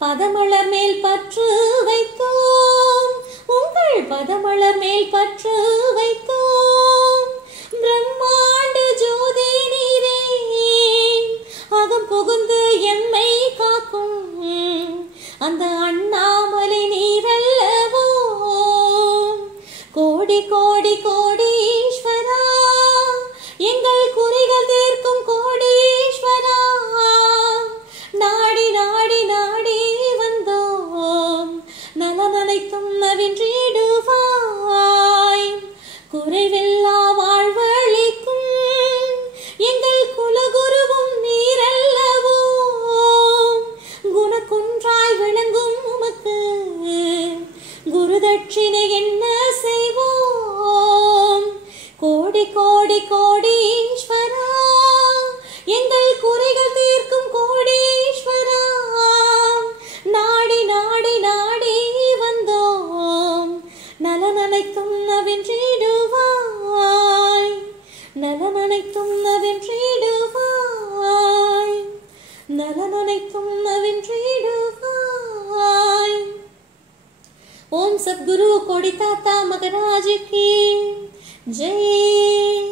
பதமலர் மேல் பற்று வைத்தோம், உங்கள் பதமலர் மேல் பற்று வைத்தோம். பிரம்மாண்ட ஜோதி நீரே, அகம் புகுந்து எம்மை காக்கும் அந்த அண்ணாமலை நீரல்லவோ. கோடி கோடி கோடீஸ்வரா, எங்கள் குறைகள் தீர்க்கும் கோடீஸ்வரா. நாடி நாடி நாடி வந்தோம், நலனனைத்தும் நவின்றிடுவாய். குறைவில்லா வாழ்வளிக்கும் எங்கள் குலகுருவும் நீரல்லவோ. குணக்குன்றாய் விளங்கும் உமக்கு குருதட்சிணை என்ன செய்வோம். கோடி கோடி கோடீஸ்வரா, எங்கள் குறைகள் தீர்க்கும் கோடீஸ்வரா. நாடி நாடி நாடி வந்தோம், நலனனைத்தும் நவின்றிடுவாய், நலனனைத்தும் நவின்றிடுவாய், நலனனைத்தும் நவின்றிடுவாய். ओम सद्गुरु कोड़ी ताता महाराज की जय।